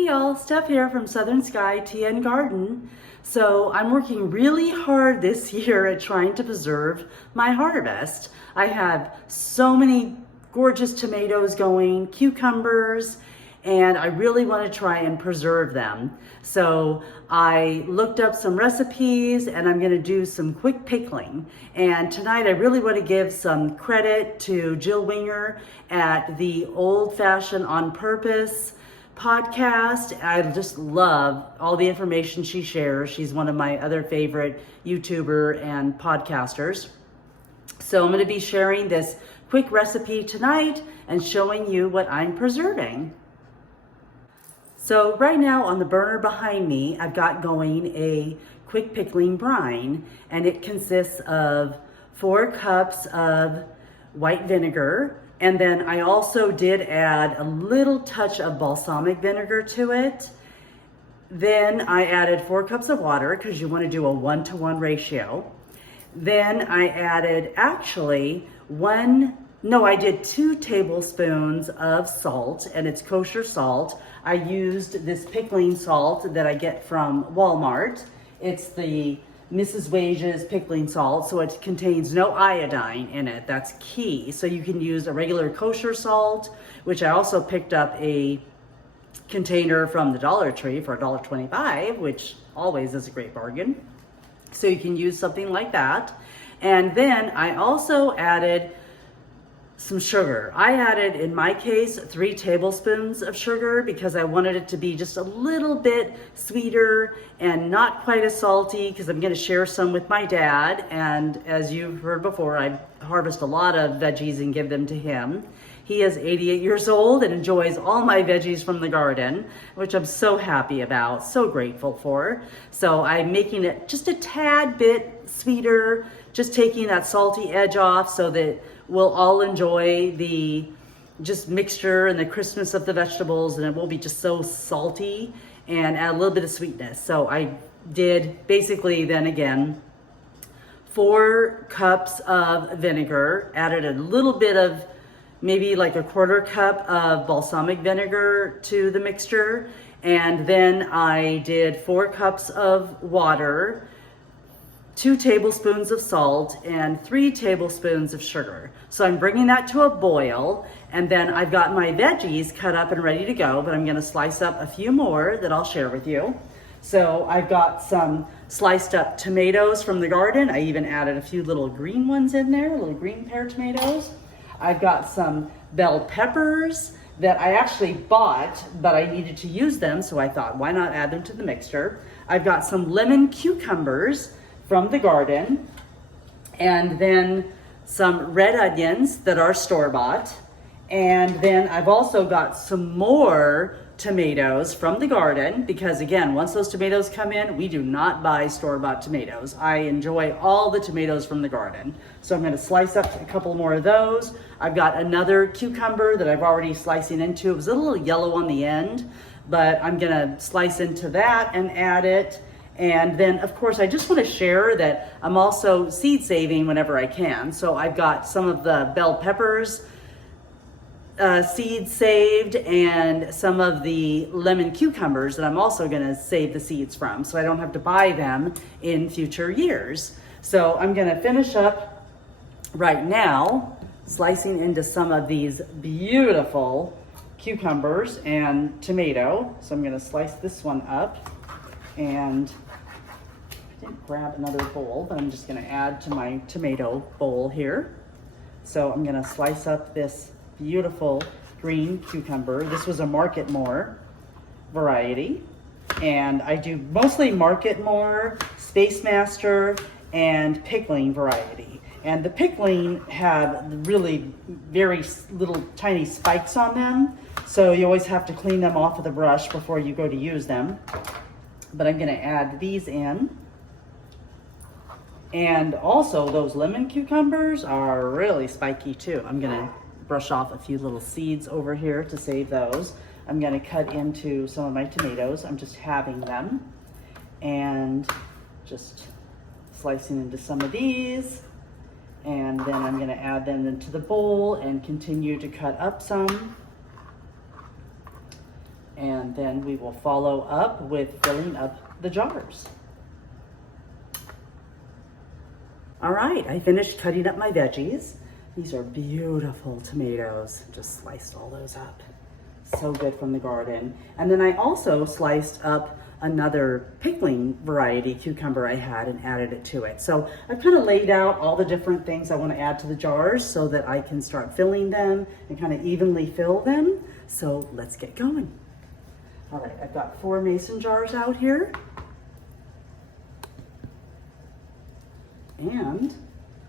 Hey y'all, Steph here from Southern Sky TN Garden. So I'm working really hard this year at trying to preserve my harvest. I have so many gorgeous tomatoes going, cucumbers, and I really want to try and preserve them. So I looked up some recipes and I'm going to do some quick pickling. And tonight I really want to give some credit to Jill Winger at the Old Fashioned on Purpose podcast. I just love all the information she shares. She's one of my other favorite YouTuber and podcasters. So I'm going to be sharing this quick recipe tonight and showing you what I'm preserving. So right now on the burner behind me, I've got going a quick pickling brine, and it consists of 4 cups of white vinegar. And then I also did add a little touch of balsamic vinegar to it. Then I added 4 cups of water because you want to do a 1-to-1 ratio. Then I added I did 2 tablespoons of salt, and it's kosher salt. I used this pickling salt that I get from Walmart. It's the Mrs. Wage's pickling salt, so it contains no iodine in it. That's key. So you can use a regular kosher salt, which I also picked up a container from the Dollar Tree for $1.25, which always is a great bargain. So you can use something like that. And then I also added some sugar. I added, in my case, 3 tablespoons of sugar because I wanted it to be just a little bit sweeter and not quite as salty, because I'm going to share some with my dad. And as you've heard before, I harvest a lot of veggies and give them to him. He is 88 years old and enjoys all my veggies from the garden, which I'm so happy about, so grateful for. So I'm making it just a tad bit sweeter, just taking that salty edge off so that we'll all enjoy the just mixture and the crispness of the vegetables, and it won't be just so salty, and add a little bit of sweetness. So I did basically then again 4 cups of vinegar, added a little bit of maybe like a 1/4 cup of balsamic vinegar to the mixture, and then I did 4 cups of water, 2 tablespoons of salt, and 3 tablespoons of sugar. So I'm bringing that to a boil, and then I've got my veggies cut up and ready to go, but I'm gonna slice up a few more that I'll share with you. So I've got some sliced up tomatoes from the garden. I even added a few little green ones in there, little green pear tomatoes. I've got some bell peppers that I actually bought, but I needed to use them, so I thought, why not add them to the mixture? I've got some lemon cucumbers from the garden, and then some red onions that are store-bought. And then I've also got some more tomatoes from the garden, because again, once those tomatoes come in, we do not buy store-bought tomatoes. I enjoy all the tomatoes from the garden. So I'm gonna slice up a couple more of those. I've got another cucumber that I've already slicing into. It was a little yellow on the end, but I'm gonna slice into that and add it. And then, of course, I just want to share that I'm also seed saving whenever I can. So I've got some of the bell peppers seeds saved, and some of the lemon cucumbers that I'm also going to save the seeds from, so I don't have to buy them in future years. So I'm going to finish up right now slicing into some of these beautiful cucumbers and tomato. So I'm going to slice this one up, and I didn't grab another bowl, but I'm just going to add to my tomato bowl here. So I'm going to slice up this beautiful green cucumber. This was a Market More variety, and I do mostly Market More, Space Master, and Pickling variety. And the Pickling have really very little tiny spikes on them, so you always have to clean them off with a brush before you go to use them. But I'm going to add these in. And also those lemon cucumbers are really spiky too. I'm going to brush off a few little seeds over here to save those. I'm going to cut into some of my tomatoes. I'm just halving them and just slicing into some of these. And then I'm going to add them into the bowl and continue to cut up some. And then we will follow up with filling up the jars. All right, I finished cutting up my veggies. These are beautiful tomatoes. Just sliced all those up. So good from the garden. And then I also sliced up another pickling variety cucumber I had and added it to it. So I've kind of laid out all the different things I want to add to the jars so that I can start filling them and kind of evenly fill them. So let's get going. All right, I've got 4 mason jars out here. And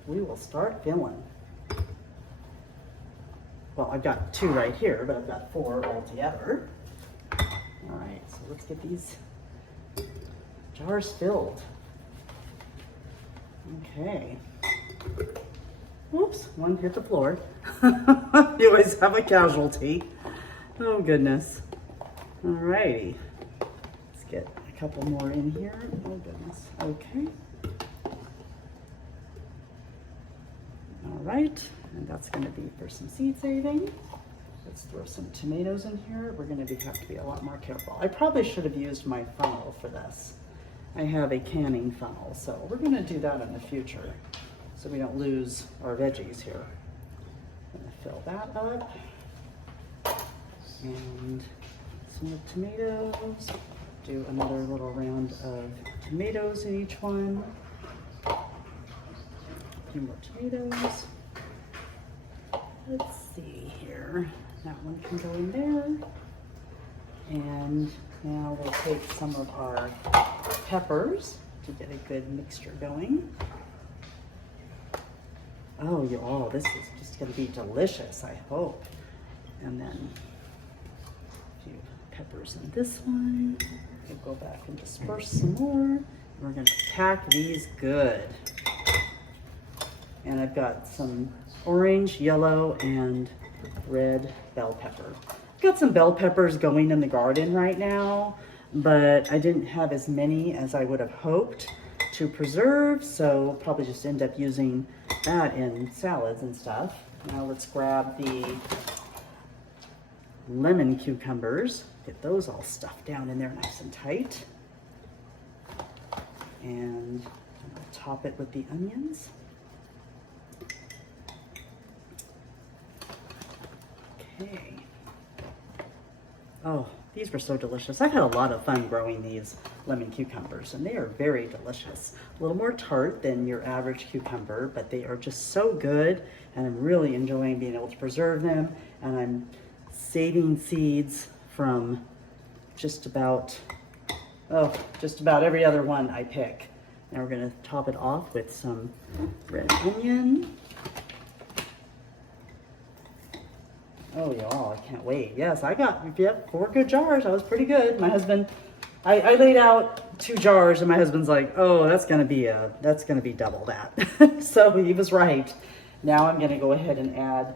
we will start filling. Well, I've got 2 right here, but I've got 4 altogether. All right, so let's get these jars filled. Okay. Oops, one hit the floor. You always have a casualty. Oh goodness. All righty. Let's get a couple more in here. Oh goodness. Okay. All right, and that's going to be for some seed saving. Let's throw some tomatoes in here. We're going to have to be a lot more careful. I probably should have used my funnel for this. I have a canning funnel, so we're going to do that in the future so we don't lose our veggies here. I'm going to fill that up. And some more tomatoes. Do another little round of tomatoes in each one. A few more tomatoes. Let's see here. That one can go in there. And now we'll take some of our peppers to get a good mixture going. Oh, y'all, this is just going to be delicious, I hope. And then a few peppers in this one. We'll go back and disperse some more. We're going to pack these good. And I've got some orange, yellow, and red bell pepper. I've got some bell peppers going in the garden right now, but I didn't have as many as I would have hoped to preserve, so probably just end up using that in salads and stuff. Now let's grab the lemon cucumbers, get those all stuffed down in there nice and tight. And I'll top it with the onions. Okay. Oh, these were so delicious. I've had a lot of fun growing these lemon cucumbers, and they are very delicious. A little more tart than your average cucumber, but they are just so good, and I'm really enjoying being able to preserve them, and I'm saving seeds from just about every other one I pick. Now we're going to top it off with some red onion. Oh, y'all, I can't wait. Yes, I got, 4 good jars. That was pretty good. My husband, I laid out 2 jars, and my husband's like, oh, that's gonna be double that. So he was right. Now I'm gonna go ahead and add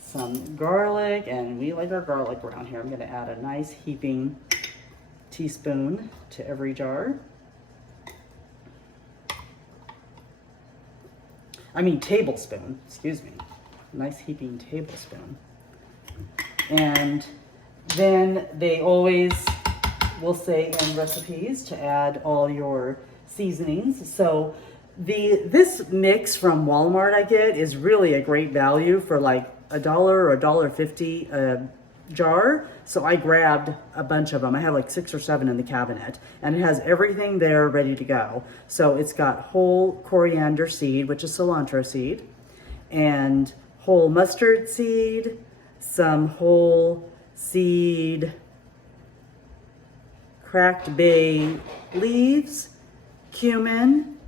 some garlic, and we like our garlic around here. I'm gonna add a nice heaping teaspoon to every jar. I mean tablespoon, excuse me. Nice heaping tablespoon. And then they always will say in recipes to add all your seasonings. So this mix from Walmart I get is really a great value for like $1 or $1.50 a jar. So I grabbed a bunch of them. I have like 6 or 7 in the cabinet, and it has everything there ready to go. So it's got whole coriander seed, which is cilantro seed, and whole mustard seed, some whole seed cracked bay leaves, cumin,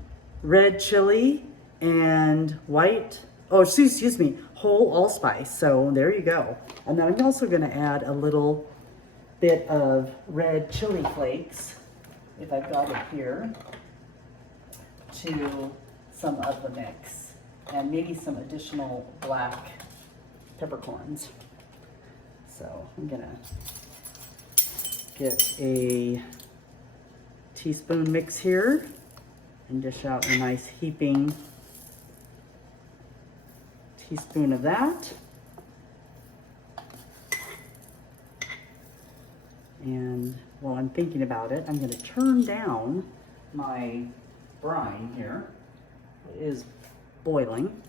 red chili, and whole allspice. So there you go. And then I'm also going to add a little bit of red chili flakes, if I've got it here, to some of the mix, and maybe some additional black peppercorns. So I'm gonna get a teaspoon mix here and dish out a nice heaping teaspoon of that. And while I'm thinking about it, I'm gonna turn down my brine here. It is boiling.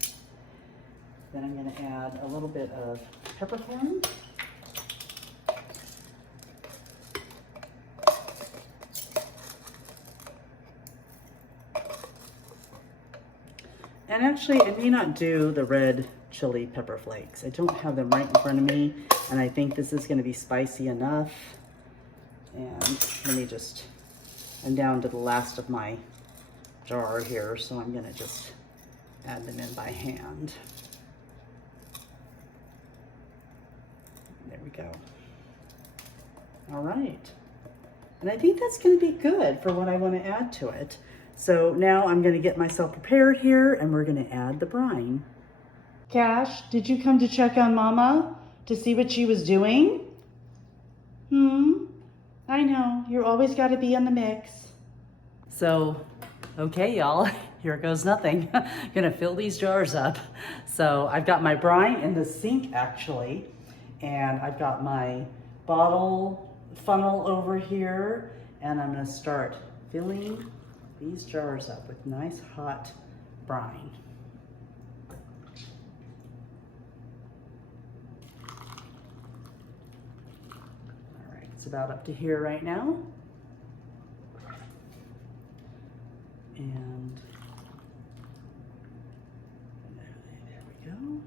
Then I'm gonna add a little bit of peppercorn. And actually, I may not do the red chili pepper flakes. I don't have them right in front of me, and I think this is gonna be spicy enough. And let me just, I'm down to the last of my jar here, so I'm gonna just add them in by hand. There we go. All right. And I think that's gonna be good for what I wanna add to it. So now I'm gonna get myself prepared here, and we're gonna add the brine. Cash, did you come to check on Mama to see what she was doing? I know, you always gotta be in the mix. So, okay y'all, here goes nothing. Gonna fill these jars up. So I've got my brine in the sink actually, and I've got my bottle funnel over here, and I'm gonna start filling these jars up with nice hot brine. All right, it's about up to here right now. And there we go. And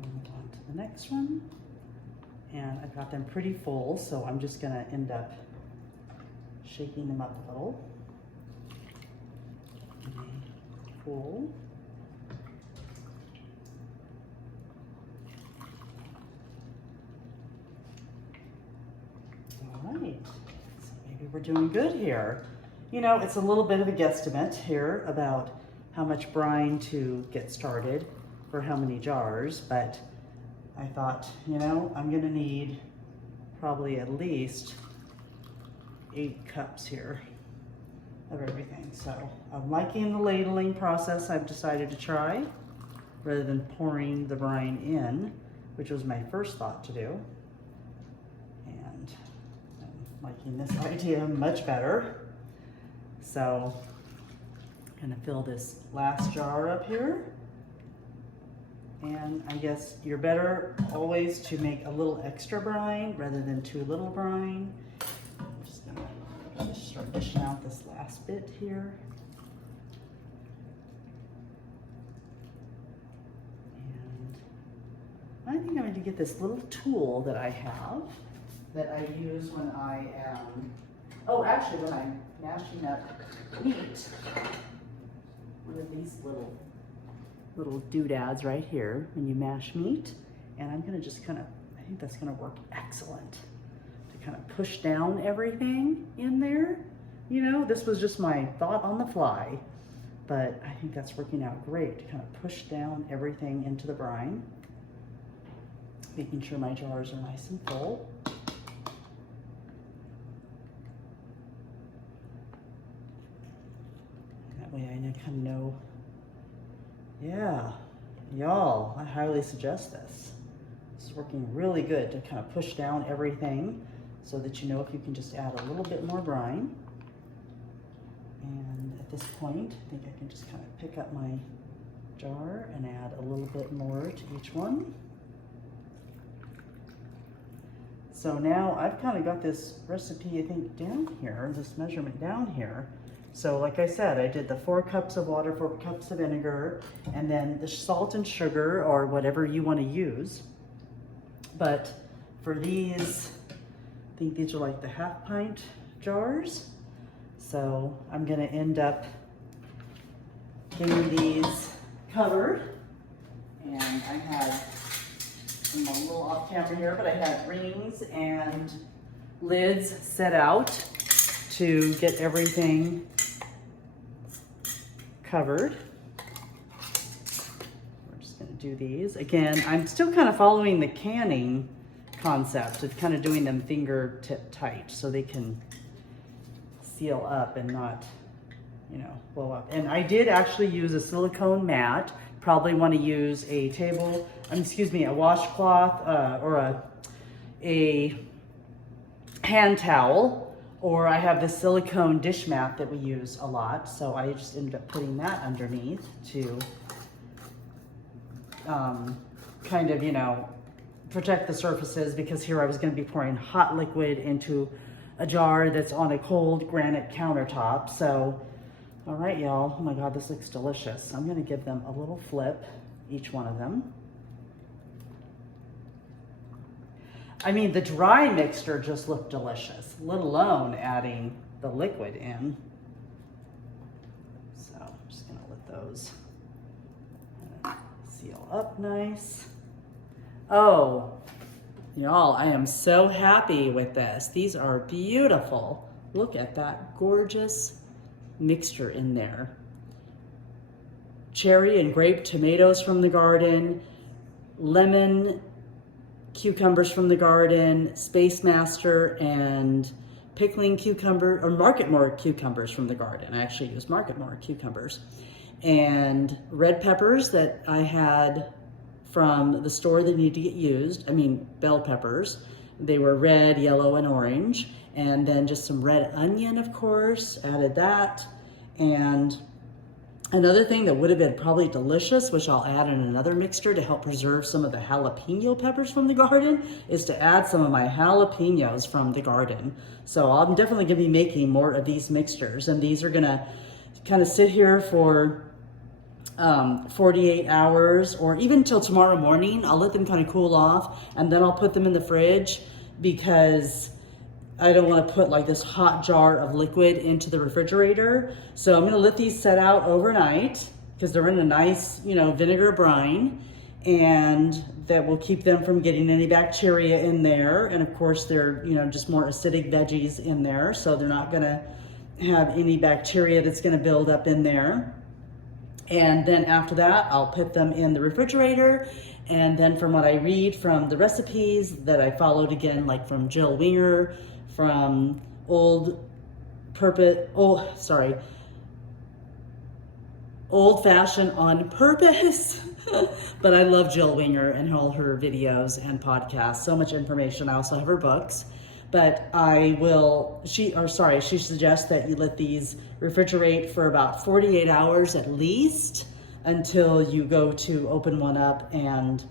move on to the next one. And I've got them pretty full, so I'm just gonna end up shaking them up a little. Full. All right, so maybe we're doing good here. You know, it's a little bit of a guesstimate here about how much brine to get started for how many jars, but I thought, you know, I'm gonna need probably at least 8 cups here of everything. So I'm liking the ladling process I've decided to try rather than pouring the brine in, which was my first thought to do. And I'm liking this idea much better. So I'm gonna fill this last jar up here. And I guess you're better always to make a little extra brine rather than too little brine. I'm just gonna start dishing out this last bit here. And I think I'm going to get this little tool that I have that I use when I am, oh, actually when I'm mashing up meat. One of these little doodads right here when you mash meat. And I'm gonna just kind of, I think that's gonna work excellent to kind of push down everything in there. You know, this was just my thought on the fly, but I think that's working out great to kind of push down everything into the brine, making sure my jars are nice and full. That way I kind of know. Yeah, y'all, I highly suggest this. It's working really good to kind of push down everything so that you know if you can just add a little bit more brine. And at this point, I think I can just kind of pick up my jar and add a little bit more to each one. So now I've kind of got this recipe, I think, down here, this measurement down here. So like I said, I did the 4 cups of water, 4 cups of vinegar, and then the salt and sugar or whatever you want to use. But for these, I think these are like the 1/2 pint jars. So I'm going to end up getting these covered. And I had, I'm a little off camera here, but I had rings and lids set out to get everything covered. We're just going to do these. Again, I'm still kind of following the canning concept of kind of doing them fingertip tight so they can seal up and not, you know, blow up. And I did actually use a silicone mat. Probably want to use a a washcloth or a, a hand towel, or I have this silicone dish mat that we use a lot. So I just ended up putting that underneath to kind of, you know, protect the surfaces, because here I was going to be pouring hot liquid into a jar that's on a cold granite countertop. So, all right, y'all. Oh my God, this looks delicious. I'm going to give them a little flip, each one of them. I mean, the dry mixture just looked delicious, let alone adding the liquid in. So I'm just going to let those seal up nice. Oh, y'all, I am so happy with this. These are beautiful. Look at that gorgeous mixture in there. Cherry and grape tomatoes from the garden, lemon cucumbers from the garden, Space Master and pickling cucumber, or Marketmore cucumbers from the garden. I actually use Marketmore cucumbers. And red peppers that I had from the store that need to get used. I mean, bell peppers. They were red, yellow, and orange. And then just some red onion, of course, added that. And another thing that would have been probably delicious, which I'll add in another mixture to help preserve some of the jalapeno peppers from the garden, is to add some of my jalapenos from the garden. So I'm definitely gonna be making more of these mixtures, and these are gonna kind of sit here for 48 hours, or even till tomorrow morning. I'll let them kind of cool off, and then I'll put them in the fridge, because I don't want to put like this hot jar of liquid into the refrigerator. So I'm going to let these set out overnight, because they're in a nice, you know, vinegar brine, and that will keep them from getting any bacteria in there. And of course they're, you know, just more acidic veggies in there, so they're not going to have any bacteria that's going to build up in there. And then after that, I'll put them in the refrigerator. And then from what I read from the recipes that I followed, again, like from Jill Winger, from Old Fashioned on Purpose. But I love Jill Winger and all her videos and podcasts. So much information. I also have her books. But she suggests that you let these refrigerate for about 48 hours at least, until you go to open one up and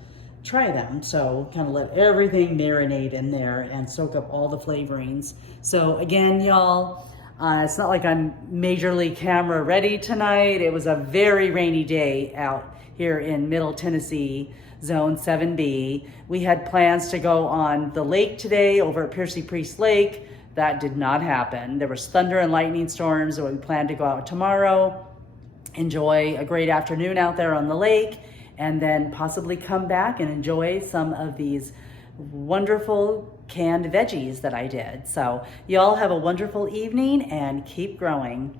try them. So kind of let everything marinate in there and soak up all the flavorings. So again, y'all, it's not like I'm majorly camera ready tonight. It was a very rainy day out here in Middle Tennessee, Zone 7B. We had plans to go on the lake today over at Piercy Priest Lake. That did not happen. There was thunder and lightning storms, so we planned to go out tomorrow, enjoy a great afternoon out there on the lake, and then possibly come back and enjoy some of these wonderful canned veggies that I did. So y'all have a wonderful evening and keep growing.